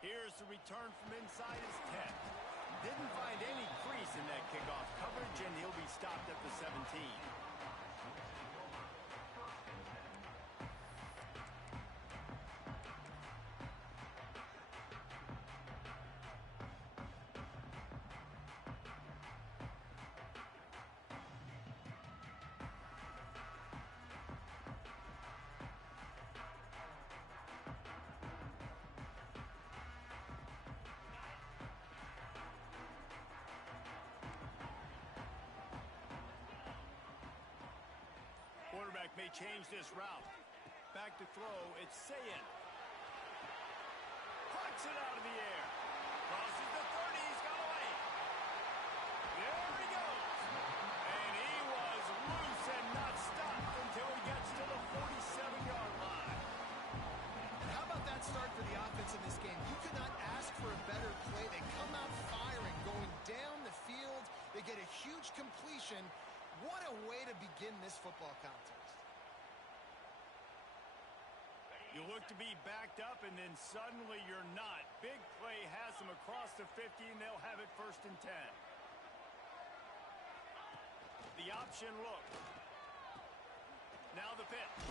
Here's the return from inside his 10. Didn't find any crease in that kickoff coverage, and he'll be stopped at the 17. Quarterback may change this route. Back to throw, it's Sayin. Plucks it out of the air. Crosses the 30, he's got away. There he goes. And he was loose and not stopped until he gets to the 47-yard line. How about that start for the offense in this game? You could not ask for a better play. They come out firing, going down the field. They get a huge completion. What a way to begin this football contest. You look to be backed up, and then suddenly you're not. Big play has them across the 50, and they'll have it 1st and 10. The option look. Now the pitch.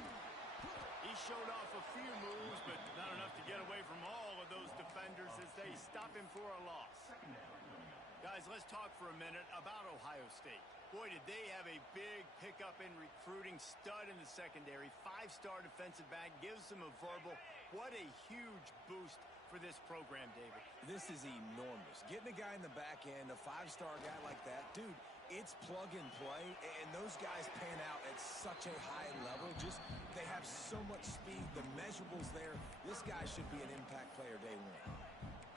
He showed off a few moves, but not enough to get away from all of those defenders as they stop him for a loss. Guys, let's talk for a minute about Ohio State. Boy, did they have a big pickup in recruiting. Stud in the secondary. 5-star defensive back. Gives them a verbal. What a huge boost for this program, David. This is enormous. Getting a guy in the back end, a 5-star guy like that, dude, it's plug and play, and those guys pan out at such a high level. Just, they have so much speed. The measurables there. This guy should be an impact player day one.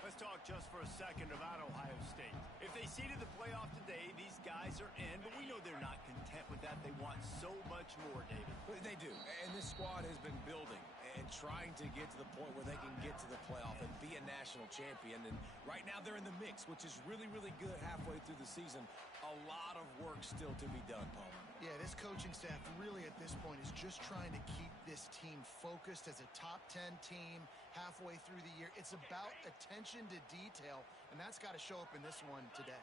Let's talk just for a second about Ohio State. If they seeded the playoff today, these guys are in, but we know they're not content with that. They want so much more, David. They do, and this squad has been building and trying to get to the point where they can get to the playoff and be a national champion. And right now they're in the mix, which is really, really good halfway through the season. A lot of work still to be done, Palmer. Yeah, this coaching staff really at this point is just trying to keep this team focused as a top 10 team halfway through the year. It's about attention to detail, and that's got to show up in this one today.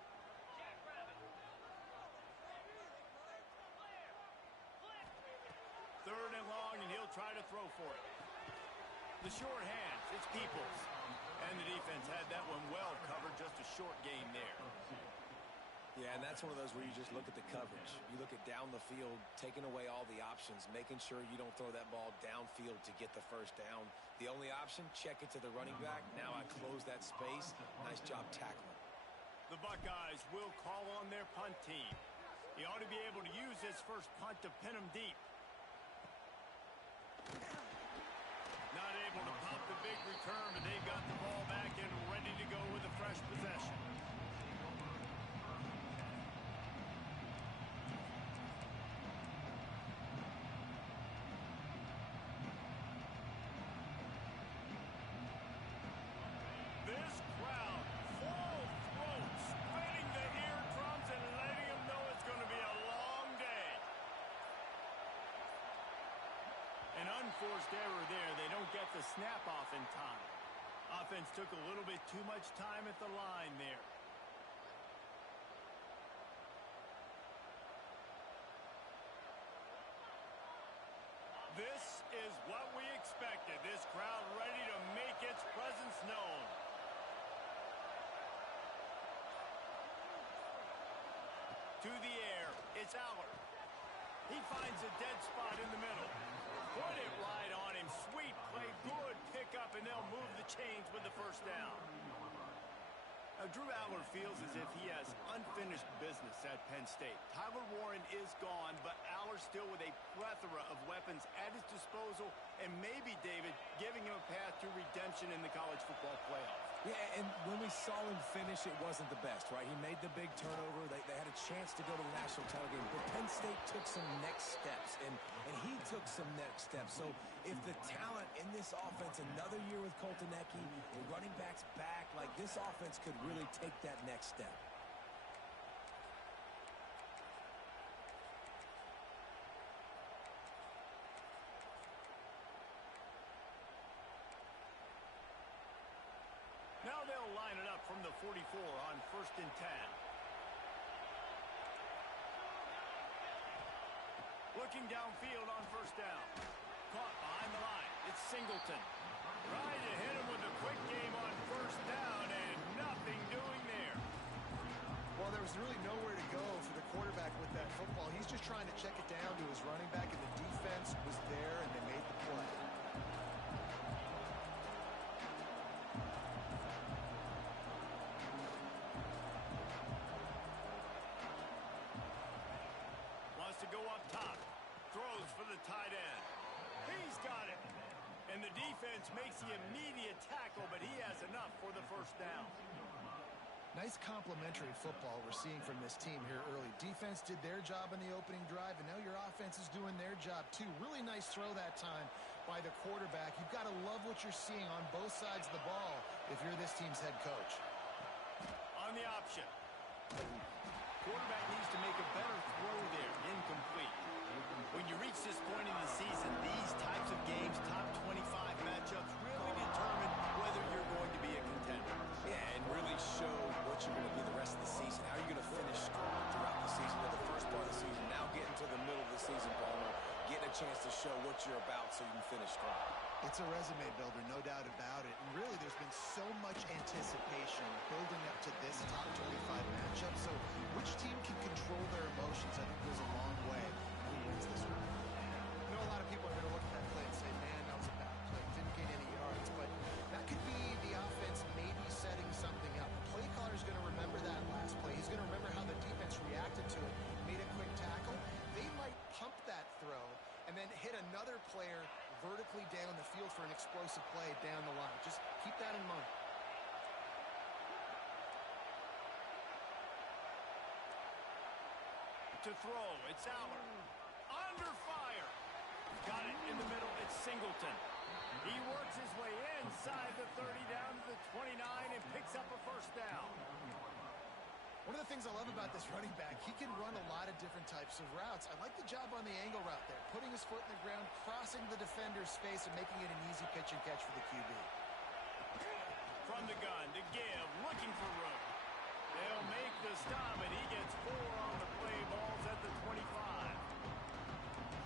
Third and long, and he'll try to throw for it. The short hands, it's Peoples. And the defense had that one well covered, just a short gain there. Yeah, and that's one of those where you just look at the coverage. You look at down the field, taking away all the options, making sure you don't throw that ball downfield to get the first down. The only option, check it to the running back. Now I close that space. Nice job tackling. The Buckeyes will call on their punt team. He ought to be able to use this first punt to pin him deep. Not able to pop the big return, but they've got the ball back and ready to go with a fresh possession. This crowd, full throat, spreading the eardrums and letting them know it's going to be a long day. An unforced error there. They don't get the snap off in time. Offense took a little bit too much time at the line there. This is what we expected. This crowd ready to make its presence known. To the air, it's Aller. He finds a dead spot in the middle. Put it right on him. Sweet play, good pickup, and they'll move the chains with the first down. Now, Drew Aller feels as if he has unfinished business at Penn State. Tyler Warren is gone, but Aller still with a plethora of weapons at his disposal, and maybe, David, giving him a path to redemption in the college football playoff. Yeah, and when we saw him finish, it wasn't the best, right? He made the big turnover. They had a chance to go to the national title game, but Penn State took some next steps, and he took some next steps. So if the talent in this offense, another year with Colton Ecke, the running backs back, like this offense could really take that next step. from the 44 on 1st and 10. Looking downfield on 1st down. Caught behind the line. It's Singleton. Trying to hit him with a quick game on 1st down, and nothing doing there. Well, there was really nowhere to go for the quarterback with that football. He's just trying to check it down to his running back, and the defense was there, and they made the play. Wants to go up top. Throws for the tight end. He's got it. And the defense makes the immediate tackle, but he has enough for the 1st down. Nice complementary football we're seeing from this team here early. Defense did their job in the opening drive, and now your offense is doing their job too. Really nice throw that time by the quarterback. You've got to love what you're seeing on both sides of the ball if you're this team's head coach. On the option. Quarterback needs to make a better throw there. Incomplete. When you reach this point in the season, these types of games, top 25 matchups, really determine whether you're going to be a contender. Yeah, and really show what you're going to be the rest of the season. How are you going to finish strong throughout the season or the first part of the season? Now getting to the middle of the season, Palmer, getting a chance to show what you're about so you can finish strong. It's a resume builder, no doubt about it. And really, there's been so much anticipation building up to this top 25 matchup. So which team can control their emotions, I think, goes a long way. Who wins this one? I know a lot of people are going to look at that play and say, man, that was a bad play. Didn't gain any yards. But that could be the offense maybe setting something up. The play caller is going to remember that last play. He's going to remember how the defense reacted to it, made a quick tackle. They might pump that throw and then hit another player vertically down the field for an explosive play down the line. Just keep that in mind. To throw, it's Aller. Under fire. Got it in the middle, it's Singleton. He works his way inside the 30 down to the 29 and picks up a 1st down. One of the things I love about this running back, he can run a lot of different types of routes. I like the job on the angle route there, putting his foot in the ground, crossing the defender's face, and making it an easy pitch and catch for the QB. From the gun to give, looking for room. They'll make the stop, and he gets 4 on the play, balls at the 25.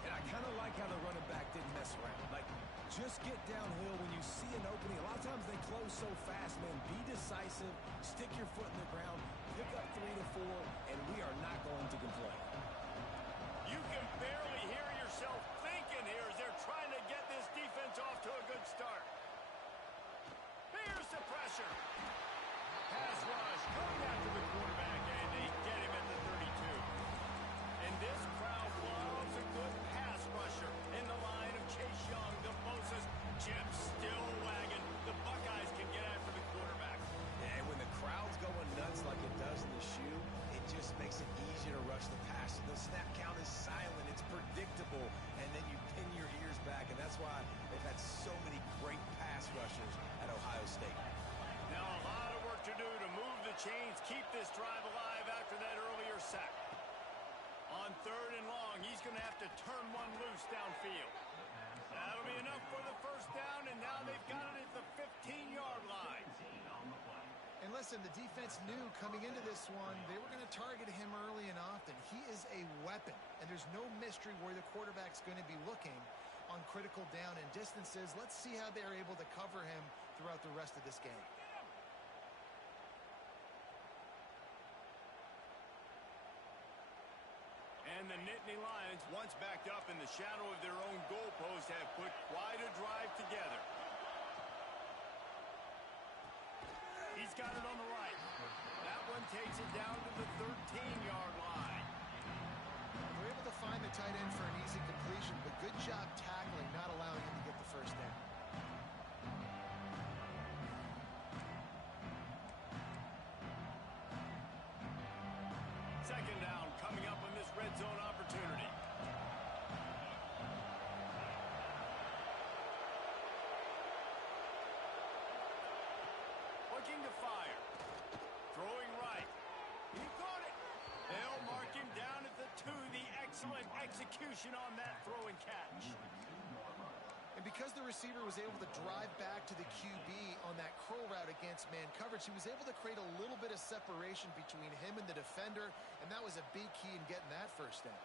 And I kind of like how the running back didn't mess around. Like, just get downhill when you see an opening. A lot of times they close so fast, man. Be decisive, stick your foot in the ground, pick up 3 to 4, and we are not going to complain. You can barely hear yourself thinking here as they're trying to get this defense off to a good start. Here's the pressure. Pass rush coming after the quarterback, and they get him at the 32. And this crowd loves a good pass rusher in the line of Chase Young, the Moses. Chip still wagging. The Buckeyes can get after the quarterback. And when the crowd's going nuts like it does in the shoe, it just makes it easier to rush the pass. The snap count is silent. It's predictable. And then you pin your ears back, and that's why they've had so many great pass rushers at Ohio State. Now a lot of work to do to move the chains, keep this drive alive after that earlier sack. On 3rd and long, he's going to have to turn one loose downfield. That'll be enough for the 1st down, and now they've got it at the 15-yard line. And listen, the defense knew coming into this one, they were going to target him early and often. He is a weapon, and there's no mystery where the quarterback's going to be looking on critical down and distances. Let's see how they're able to cover him throughout the rest of this game. And the Nittany Lions, once backed up in the shadow of their own goalpost, have put quite a drive together. He's got it on the right. That one takes it down to the 13-yard line. They're able to find the tight end for an easy completion, but good job tackling, not allowing him to get the 1st down. Second down coming up on this red zone opportunity. Looking to fire. Throwing right. He caught it. They'll mark him down at the 2. The excellent execution on that throw and catch. And because the receiver was able to drive back to the QB on on that curl route against man coverage. He was able to create a little bit of separation between him and the defender, and that was a big key in getting that first down.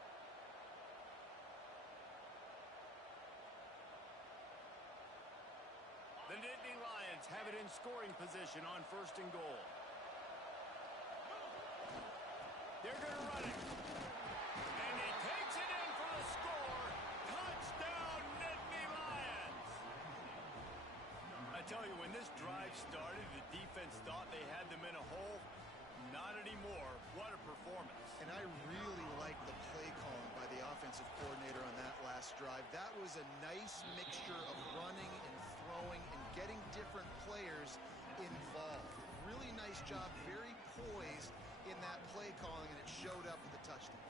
The Nittany Lions have it in scoring position on 1st and goal. They're going to run it. And he takes it in for the score. Touchdown, Nittany Lions. I tell you, when this drive started, the defense thought they had them in a hole. Not anymore. What a performance. And I really like the play calling by the offensive coordinator on that last drive. That was a nice mixture of running and throwing and getting different players involved. Really nice job, very poised in that play calling, and it showed up with the touchdown.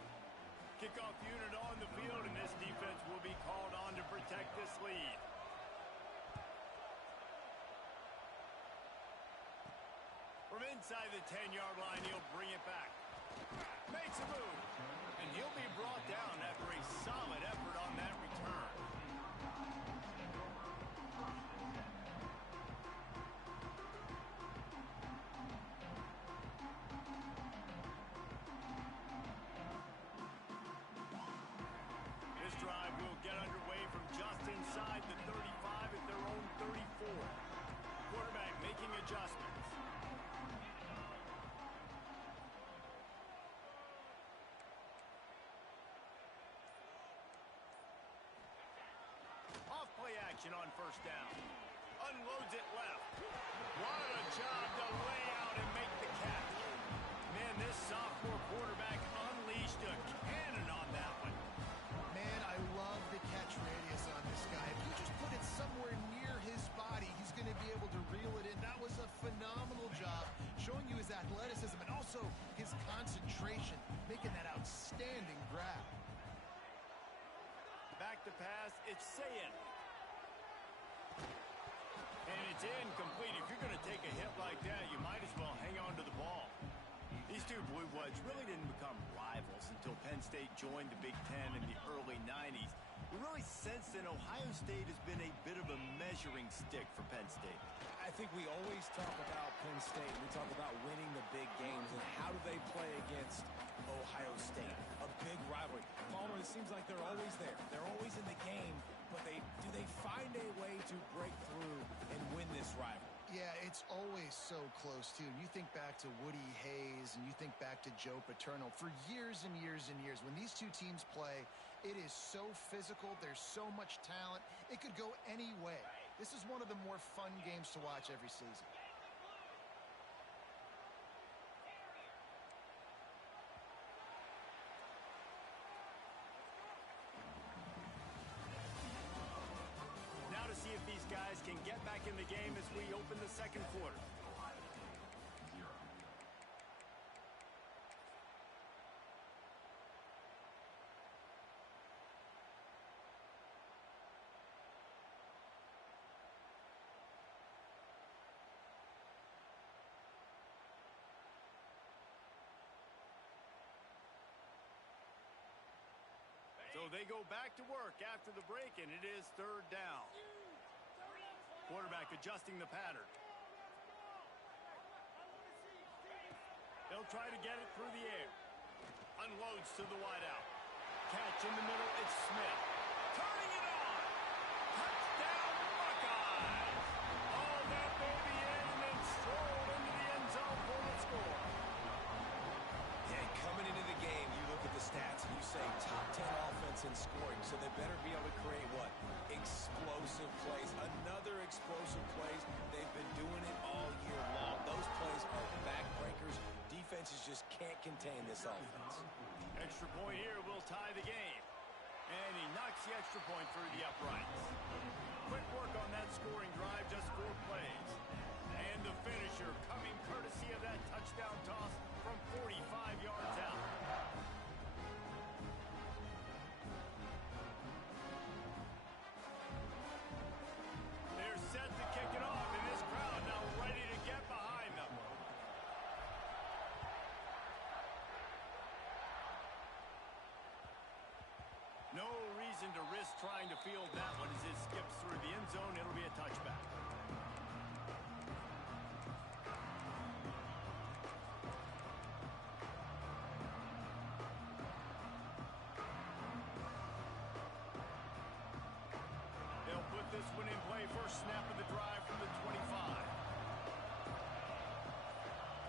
Kickoff unit on the field, and this defense will be called on to protect this lead. From inside the 10-yard line, he'll bring it back. Makes a move, and he'll be brought down after a solid effort on that return. This drive will get underway from just inside the 35 at their own 34. Quarterback making adjustments. On 1st down. Unloads it left. What a job to lay out and make the catch. Man, this sophomore quarterback unleashed a cannon on that one. Man, I love the catch radius on this guy. If you just put it somewhere near his body, he's going to be able to reel it in. That was a phenomenal job, showing you his athleticism and also his concentration, making that outstanding grab. Back to pass, it's Sayin. And it's incomplete. If you're going to take a hit like that, you might as well hang on to the ball. These two Blue Bloods really didn't become rivals until Penn State joined the Big Ten in the early 90s. We really sense that Ohio State has been a bit of a measuring stick for Penn State. I think we always talk about Penn State. We talk about winning the big games and how do they play against Ohio State, a big rivalry. Palmer, it seems like they're always there. They're always in the game, but do they find a way to break through and win this rivalry? Yeah, it's always so close, too. You think back to Woody Hayes and you think back to Joe Paterno. For years and years and years, when these two teams play, it is so physical. There's so much talent. It could go any way. This is one of the more fun games to watch every season. Now to see if these guys can get back in the game as we open the second quarter. So they go back to work after the break, and it is 3rd down. Quarterback adjusting the pattern. They'll try to get it through the air. Unloads to the wideout. Catch in the middle, it's Smith. Turning it on. Touchdown, Buckeyes. Oh, that baby in and then strolled into the end zone for the score. Yeah, coming into the game, you look at the stats and you say top 10 offense in scoring, so they better be able to create what? Explosive plays. Another explosive plays. They've been doing it all year long. Those plays are backbreakers. Defenses just can't contain this offense. Extra point here will tie the game. And he knocks the extra point through the uprights. Quick work on that scoring drive, just 4 plays. And the finisher coming courtesy of that touchdown toss from 45 yards out. They're set to kick it off, and this crowd now ready to get behind them. No reason to risk trying to field that one as it skips through the end zone. It'll be a touchback. this one in play. First snap of the drive from the 25.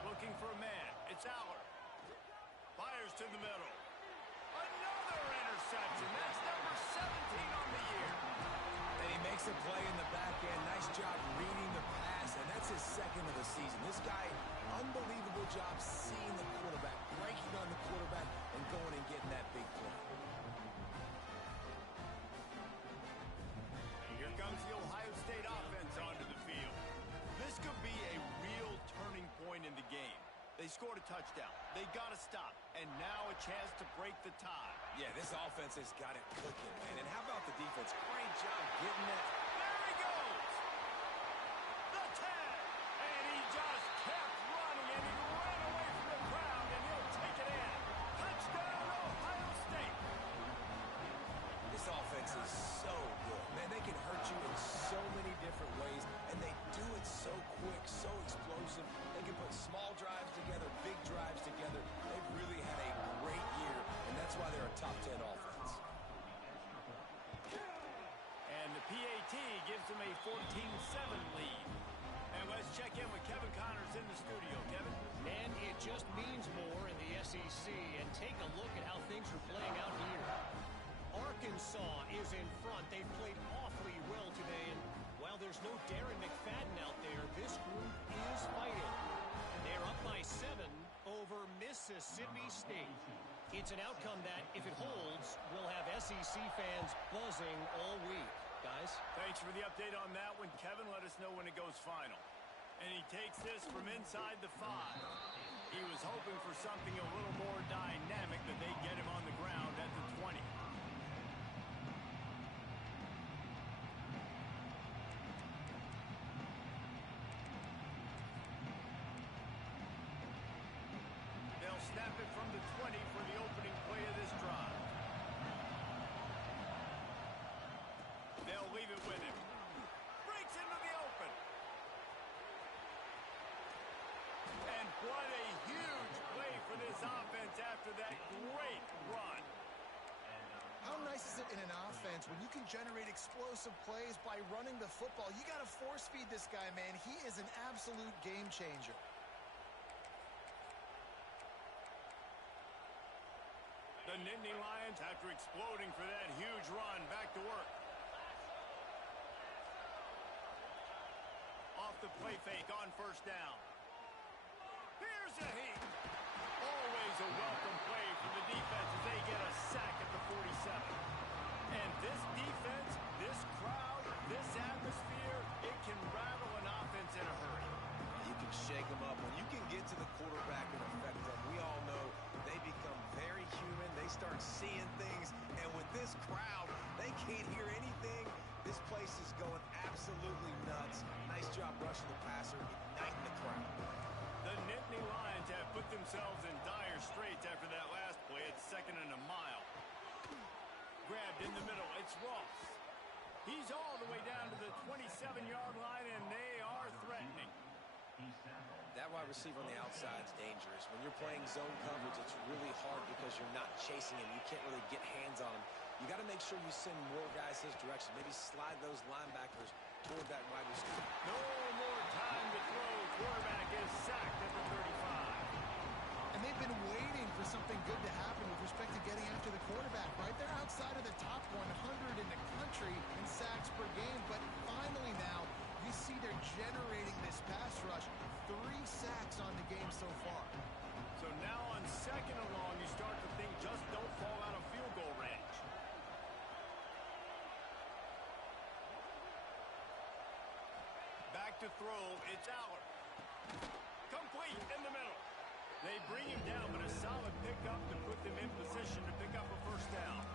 Looking for a man. It's Aller. Fires to the middle. Another interception. That's number 17 on the year. And he makes a play in the back end. Nice job reading the pass, and that's his second of the season. This guy, unbelievable job seeing the quarterback, breaking on the quarterback, and going and getting that big play. Here comes the Ohio State offense onto the field. This could be a real turning point in the game. They scored a touchdown. They got to stop. And now a chance to break the tie. Yeah, this offense has got it cooking, man. And how about the defense? Great job getting that. There he goes. The 10. And he just kept running, and he ran away from the crowd, and he'll take it in. Touchdown, Ohio State. This offense is so good. Man, they can hurt you in so many different ways, and they do it so quick, so explosive. They can put small drives together, big drives together. They've really had a great year, and that's why they're a top 10 offense. And the PAT gives them a 14-7 lead. And let's check in with Kevin Connors in the studio. Kevin? And it just means more in the SEC. And take a look at how things are playing out here. Arkansas is in front. They've played awfully well today. And while there's no Darren McFadden out there, this group is fighting. They're up by 7 over Mississippi State. It's an outcome that, if it holds, will have SEC fans buzzing all week. Guys? Thanks for the update on that one. Kevin, let us know when it goes final. And he takes this from inside the 5. He was hoping for something a little more dynamic, that they get him on the ground at the 20. They'll snap it from the 20 for the opening play of this drive. They'll leave it with him. Breaks into the open. And what a huge play for this offense after that great run. How nice is it in an offense when you can generate explosive plays by running the football? You got to force feed this guy, man. He is an absolute game changer. The Nittany Lions, after exploding for that huge run, back to work. Off the play fake on first down. Here's a heat. Always a welcome play for the defense as they get a sack at the 47. And this defense, this crowd, this atmosphere, it can rattle an offense in a hurry. You can shake them up. When you can get to the quarterback and affect them, we all know they become very human. They start seeing things. And with this crowd, they can't hear anything. This place is going absolutely nuts. Nice job rushing the passer, igniting the crowd. The Nittany Lions have put themselves in dire straits after that last play. It's 2nd and a mile. Grabbed in the middle. It's Ross. He's all the way down to the 27-yard line, and they are threatening. That wide receiver on the outside is dangerous. When you're playing zone coverage, it's really hard because you're not chasing him. You can't really get hands on him. You got to make sure you send more guys his direction. Maybe slide those linebackers toward that wide receiver. No more time to throw. Quarterback is sacked at the 35. And they've been waiting for something good to happen with respect to getting after the quarterback, right? They're outside of the top 100 in the country in sacks per game, but finally now you see they're generating this pass rush. 3 sacks on the game so far. So now on 2nd and long, you start to think just don't fall out of field goal range. Back to throw, it's Aller. Complete in the middle. They bring him down, but a solid pickup to put them in position to pick up a first down.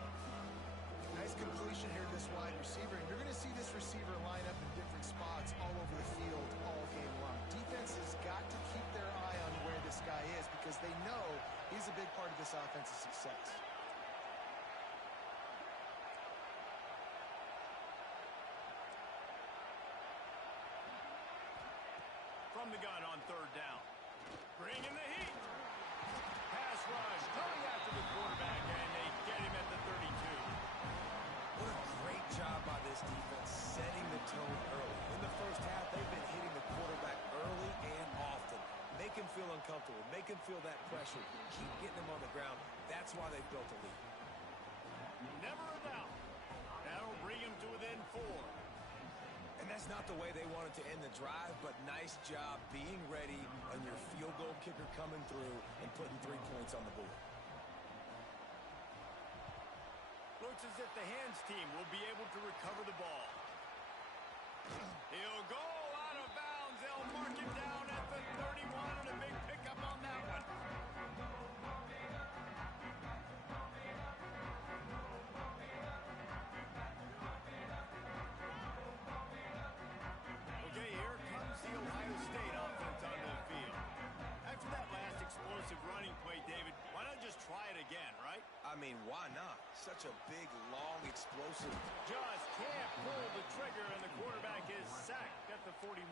Nice completion here to this wide receiver. And you're going to see this receiver line up in different spots all over the field all game long. Defense has got to keep their eye on where this guy is because they know he's a big part of this offensive success. From the gun on 3rd down. Bring in the heat. Pass rush coming after the quarterback, and they get him at the 32. What a great job by this defense setting the tone early. In the first half, they've been hitting the quarterback early and often. Make him feel uncomfortable. Make him feel that pressure. Keep getting him on the ground. That's why they've built a lead. Never a doubt. That'll bring him to within 4. And that's not the way they wanted to end the drive, but nice job being ready and your field goal kicker coming through and putting 3 points on the board. Looks as if the hands team will be able to recover the ball. He'll go out of bounds. They'll mark him down at the 31 and a big pickup on that one. Okay, here comes the Ohio State offense onto the field. After that last explosive running play, David, why not just try it again, right? I mean, why not? Such a big, long, explosive. Just can't pull the trigger, and the quarterback is sacked at the 41.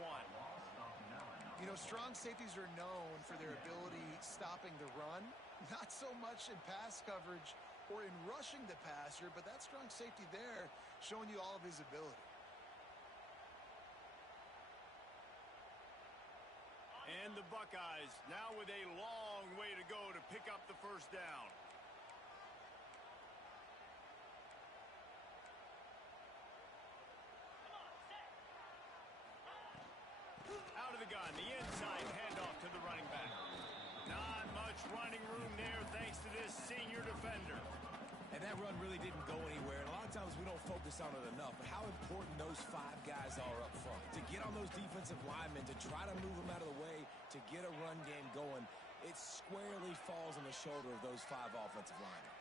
You know, strong safeties are known for their ability stopping the run. Not so much in pass coverage or in rushing the passer, but that strong safety there showing you all of his ability. And the Buckeyes now with a long way to go to pick up the first down. Out of the gun, the inside handoff to the running back. Not much running room there thanks to this senior defender. And that run really didn't go anywhere. And a lot of times we don't focus on it enough. But how important those 5 guys are up front. To get on those defensive linemen, to try to move them out of the way, to get a run game going, it squarely falls on the shoulder of those 5 offensive linemen.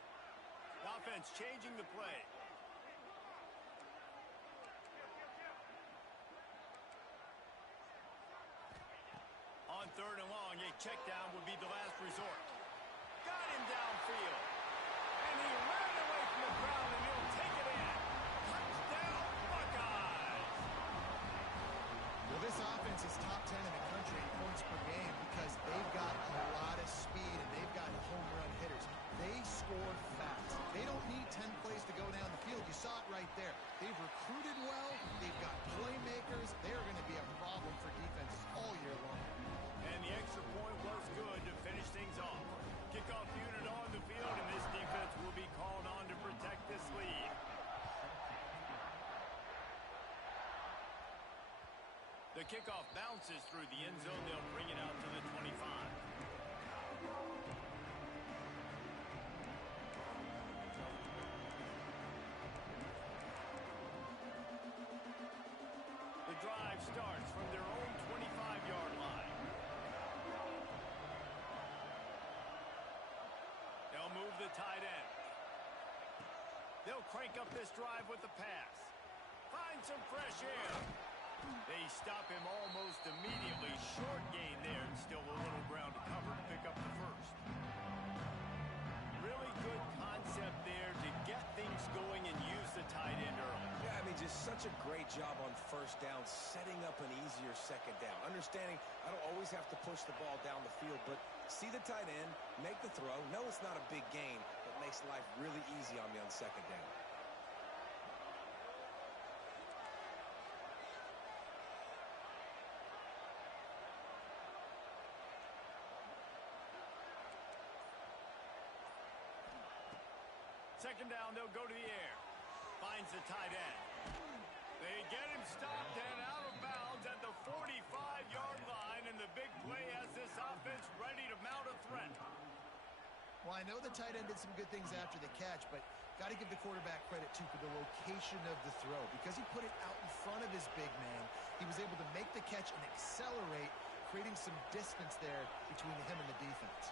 The offense changing the play. On 3rd and long, a check down would be the last resort. Got him downfield. And he ran away from the ground, and he'll take it in. Touchdown, Buckeyes! Well, this offense is top 10 in the country in points per game because they've got a lot of speed and they've got home run hitters. They score fast. They don't need 10 plays to go down the field. You saw it right there. They've recruited well. They've got playmakers. They're going to be a problem for defenses all year long. And the extra point was good to finish things off. Kickoff unit on the field, and this defense will be called on to protect this lead. The kickoff bounces through the end zone. They'll bring it out to the 25. The drive starts from their own 25-yard line. They'll move the tight end. They'll crank up this drive with the pass. Find some fresh air. They stop him almost immediately. Short gain there, and still a little ground to cover to pick up the first. Really good concept there to get things going and use the tight end early. Yeah, I mean, just such a great job on first down, setting up an easier second down. Understanding I don't always have to push the ball down the field, but see the tight end, make the throw. No, it's not a big gain, but makes life really easy on me on second down. Second down, they'll go to the air. Finds the tight end. They get him stopped and out of bounds at the 45-yard line, and the big play has this offense ready to mount a threat. Well, I know the tight end did some good things after the catch, but got to give the quarterback credit, too, for the location of the throw. Because he put it out in front of his big man, he was able to make the catch and accelerate, creating some distance there between him and the defense.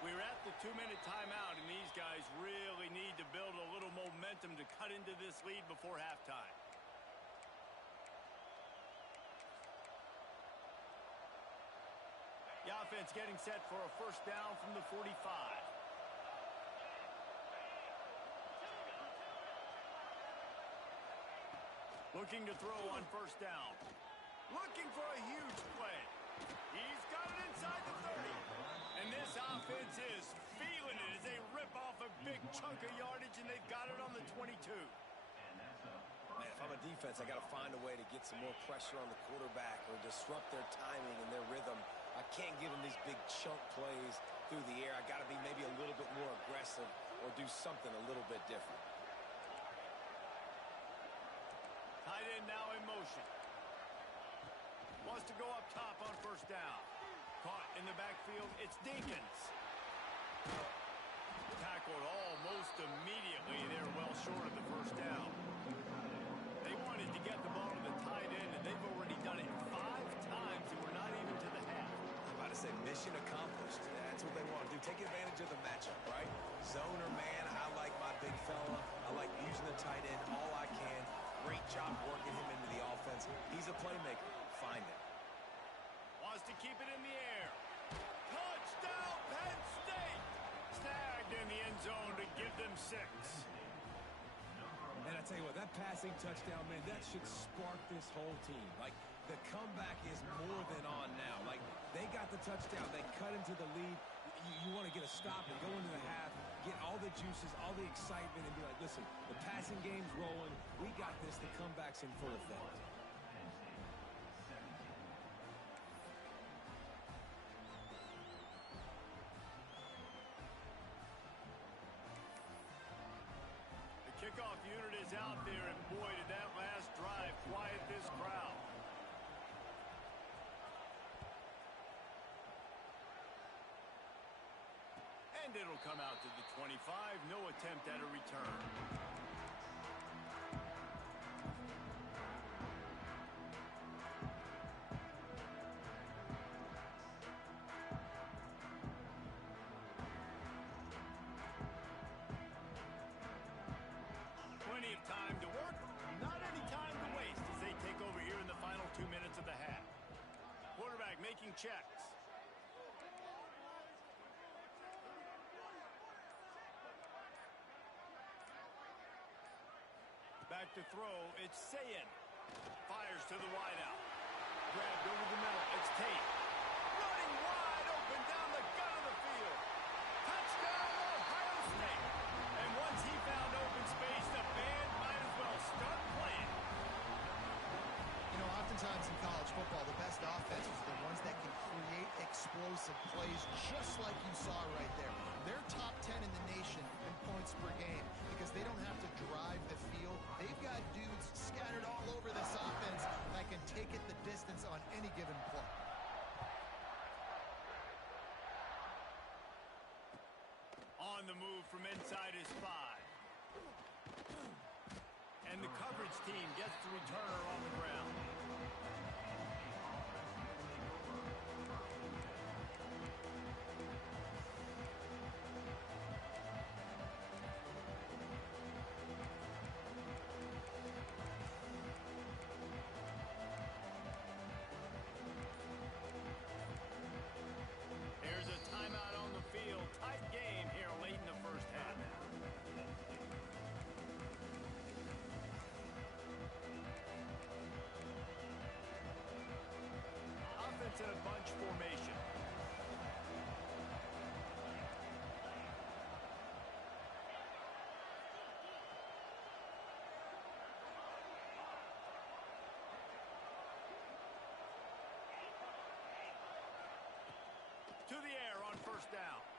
We're at the 2-minute timeout, and these guys really need to build a little momentum to cut into this lead before halftime. The offense getting set for a first down from the 45. Looking to throw on first down. Looking for a huge play. He's got it inside the 30. And this offense is feeling it as they rip off a big chunk of yardage, and they've got it on the 22. Man, if I'm a defense, I got to find a way to get some more pressure on the quarterback or disrupt their timing and their rhythm. I can't give them these big chunk plays through the air. I got to be maybe a little bit more aggressive or do something a little bit different. Tight end now in motion. Wants to go up top on first down. Caught in the backfield, it's Dinkins. Tackled almost immediately. They're well short of the first down. They wanted to get the ball to the tight end, and they've already done it 5 times, and we're not even to the half. I'm about to say mission accomplished. That's what they want to do. Take advantage of the matchup, right? Zone or man, I like my big fella. I like using the tight end all I can. Great job working him into the offense. He's a playmaker. Find him. Wants to keep it in the air. Touchdown, Penn State! Snagged in the end zone to give them 6. And I tell you what, that passing touchdown, man, that should spark this whole team. Like, the comeback is more than on now. Like, they got the touchdown. They cut into the lead. You want to get a stop and go into the half, get all the juices, all the excitement, and be like, listen, the passing game's rolling. We got this. The comeback's in full effect. Kickoff unit is out there, and boy, did that last drive quiet this crowd. And it'll come out to the 25. No attempt at a return. Plenty of time to work, not any time to waste as they take over here in the final 2 minutes of the half. Quarterback making checks. Back to throw, it's Sayin. Fires to the wideout. Grabbed over the middle, it's Tate. Running wide open down the gut of the field. Touchdown, Ohio State. And once he found open space, the band might as well start playing. You know, oftentimes in college football, the best offenses are the ones that can create explosive plays, just like you saw right there. They're top 10 in the nation in points per game because they don't have to drive the field. They've got dudes scattered all over this offense that can take it the distance on any given play. On the move from inside his 5. And the coverage team gets the returner on the ground. Here's a timeout on the field. Tight game here late in the first half. Offense in a bunch formation. To the air on first down.